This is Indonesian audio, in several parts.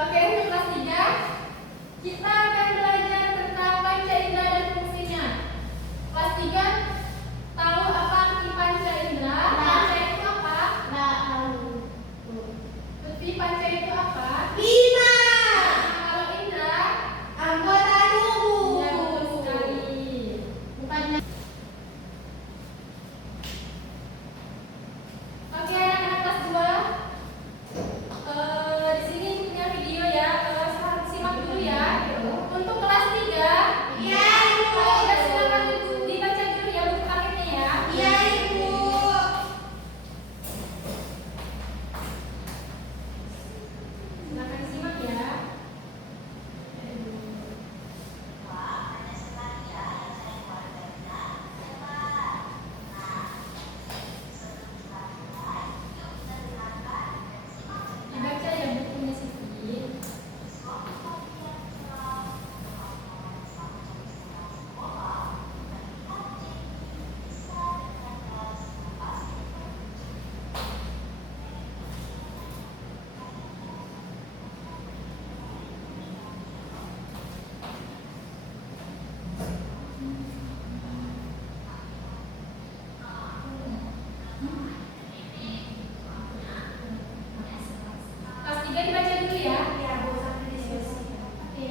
Oke, untuk kelas 3 kita akan belajar tentang panca indera dan fungsinya. Kelas 3 tahu apa arti panca indera? Panca itu apa? Lutfi, panca itu apa? Lima. Kalau indera? Anggota tubuh. Ya, betul sekali. Bukannya. Oke, anak-anak kelas 2. Di sini punya video ya. Simak dulu ya. Untuk kelas 3, Iya, Ibu. silakan dibaca dulu ya buku paketnya ya. Iya, Ibu. Silakan disimak ya. Dibaca ya bukunya Siti. Kelas 3 dibaca dulu ya. Ya, Bu, sampai di sini. Oke.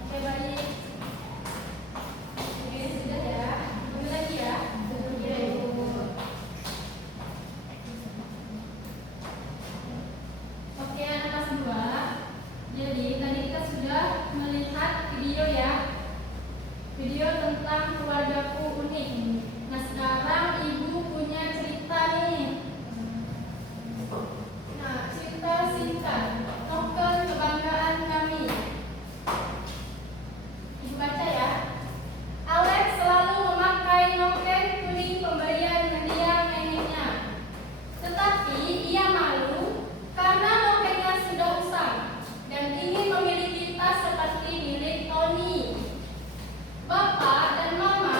Oke, baik. Oke, sudah ya. Tunggu lagi ya. Oke, Bu. Oke, anak kelas 2. Jadi, tadi kita sudah melihat video ya. Video tentang keluargaku unik. Nah, sekarang Ibu punya cerita nih. Nah, cerita singkat. Novel kebanggaan kami. Ibu baca ya. Alex selalu memakai noken kuning pemberian hadiah neneknya. Tetapi ia malu karena nokennya sudah usang dan ingin memiliki tas seperti milik Tony. Bapak dan Mama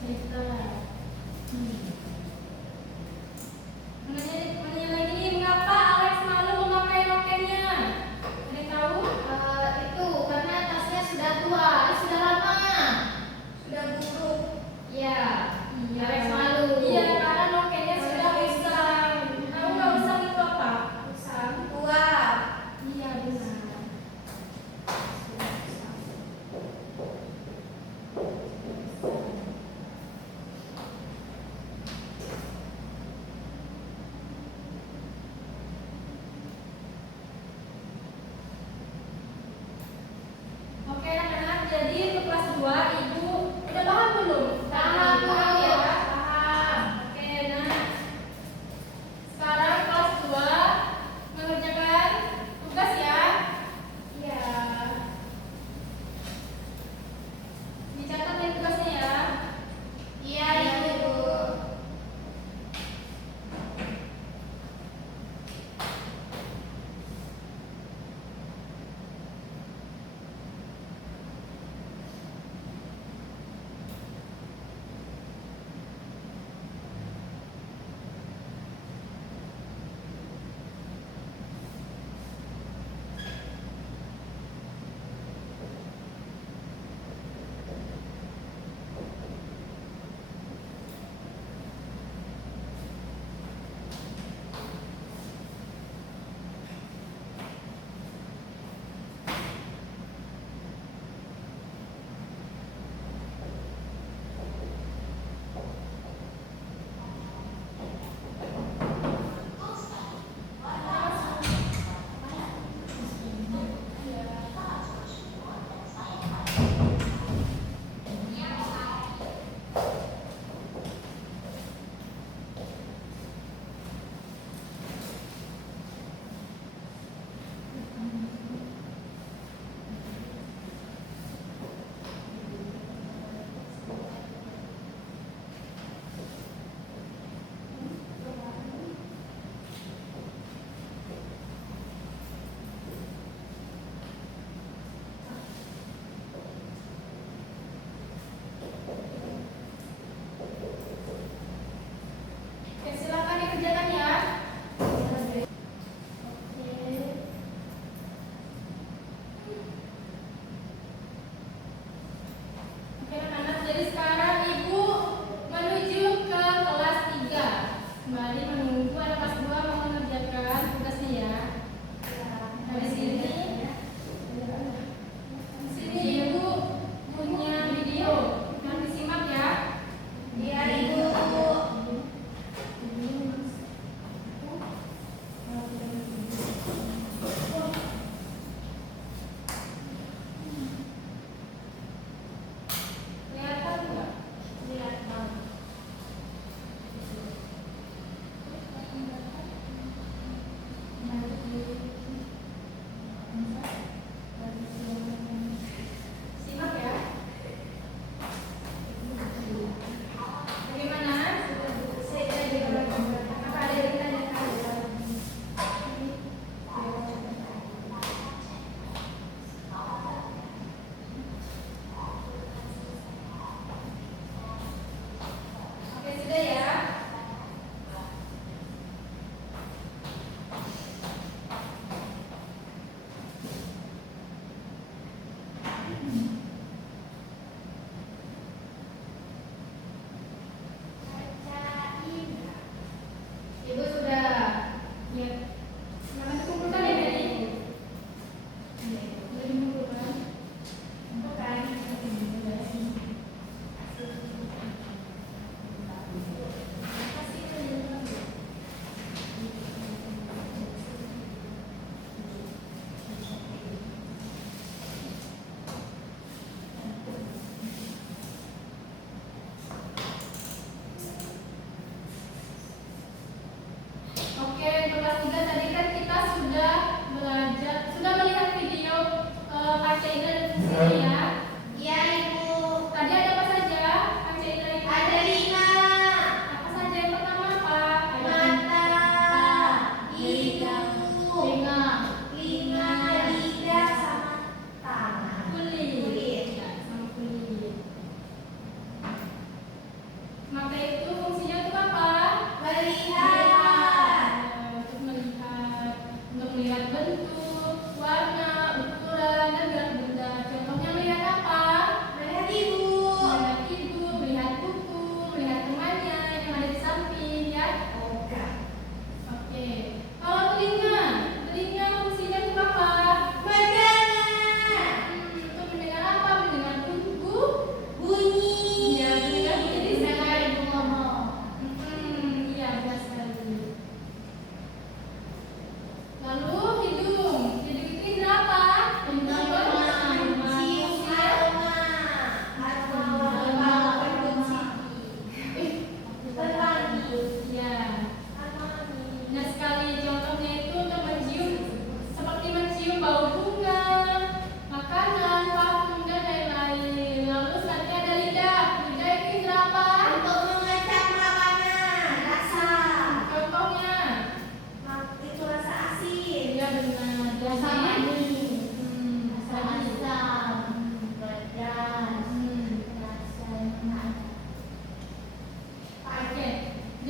cerita. Menanya lagi nih, mengapa Alex malu memakai nokennya? Ada yang tahu? Itu karena tasnya sudah tua, sudah lama, sudah buruk. Iya. Alex malu. Iya, karena nokennya sudah usang. Tahu nggak usang itu apa? Usang tua. Iya, benar.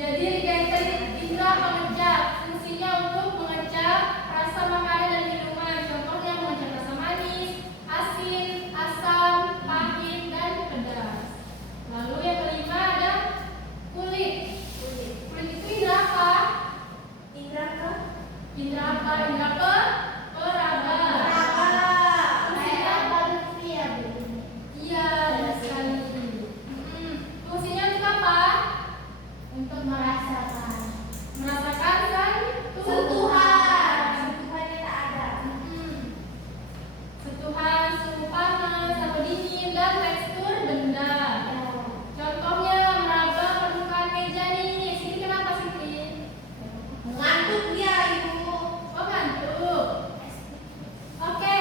Jadi lidah indra pengecap, fungsinya untuk mengecap rasa makanan dan minuman. Contohnya mengecap rasa manis, asin, asam, pahit, dan pedas. Lalu yang kelima ada kulit. Kulit itu indra apa? Indra ke? Indra apa? Indra peraba. Kayak balut ya, Bu. Iya, benar sekali. Fungsinya untuk apa? Untuk merasakan. Merasakan kan? Sentuhan. Sentuhannya tak ada. Sentuhan, suhu panas, atau dingin, dan tekstur benda. Ya. Contohnya meraba permukaan meja nih. Siti kenapa Siti? Ngantuk dia, Ibu. Oh ngantuk. Oke,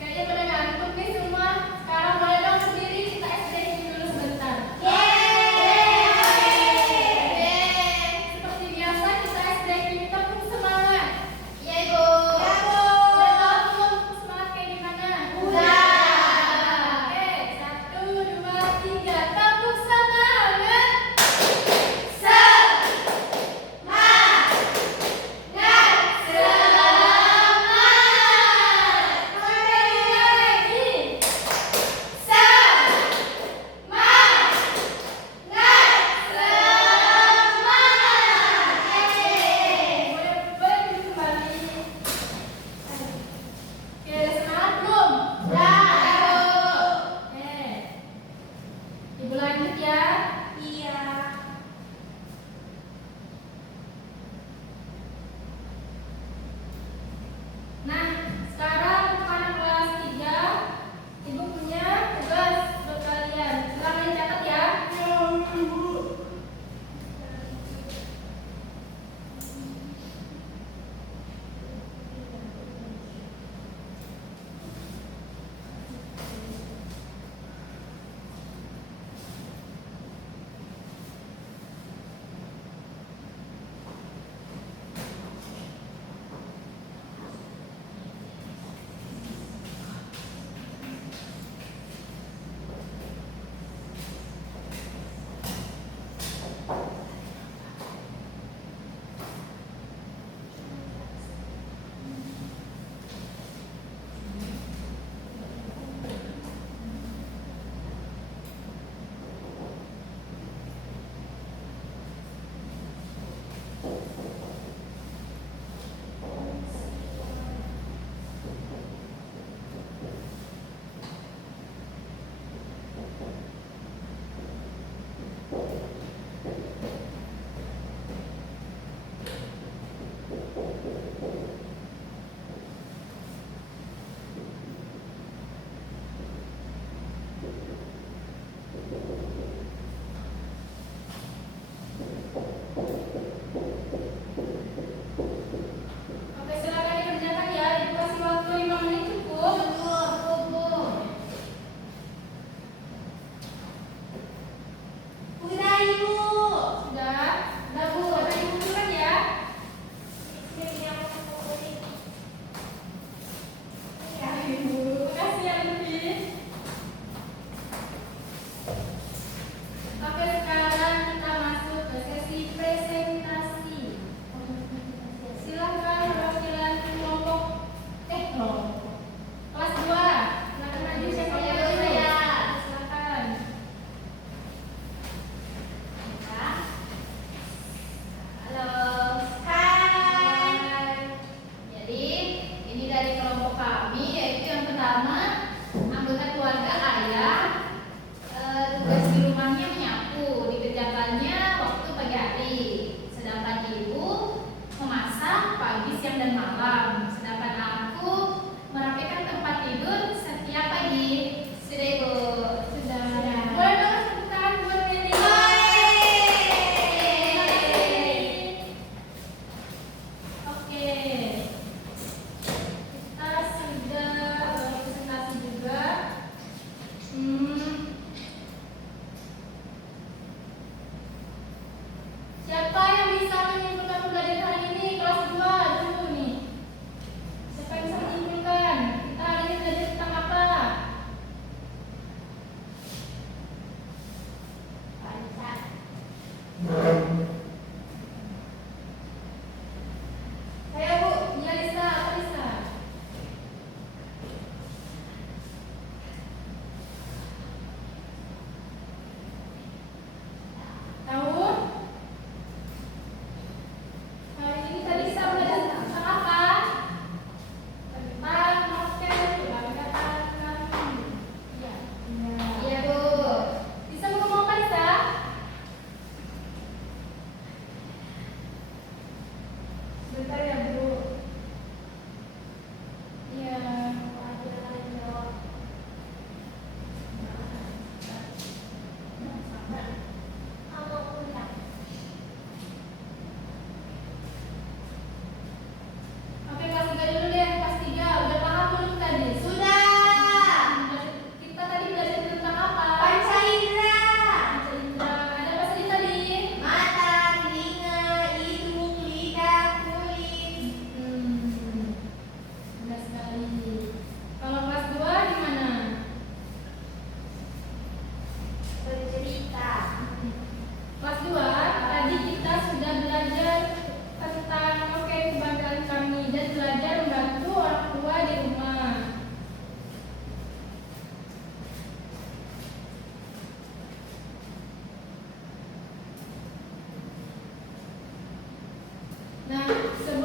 kayaknya pada ngantuk nih semua. Sekarang boleh dong sendiri kita SDQ dulu sebentar. Seperti biasa kita SDQ kita pun semangat. Iya, Ibu. Udah tahu belum semangat kayak gimana? Udah. Oke, 1, 2, 3, tepuk semangat. Ibu lanjut ya. Iya. Nah, sekarang untuk anak kelas 3, Ibu punya tugas buat kalian. Silakan dicatat ya. Oke, silakan dikerjakan ya. Ibu kasih waktu 5 menit cukup. Udah, Ibu. Sudah? Udah Bu, silakan dikumpulkan ya. Ini yang aku kumpulin. Ya, Ibu. Makasih ya, Lutfi. Oke, sekarang kita masuk ke sesi presentasi. Silakan perwakilan kelompok kelas 2. Silakan maju siapa yang dulu? Silakan. sebelum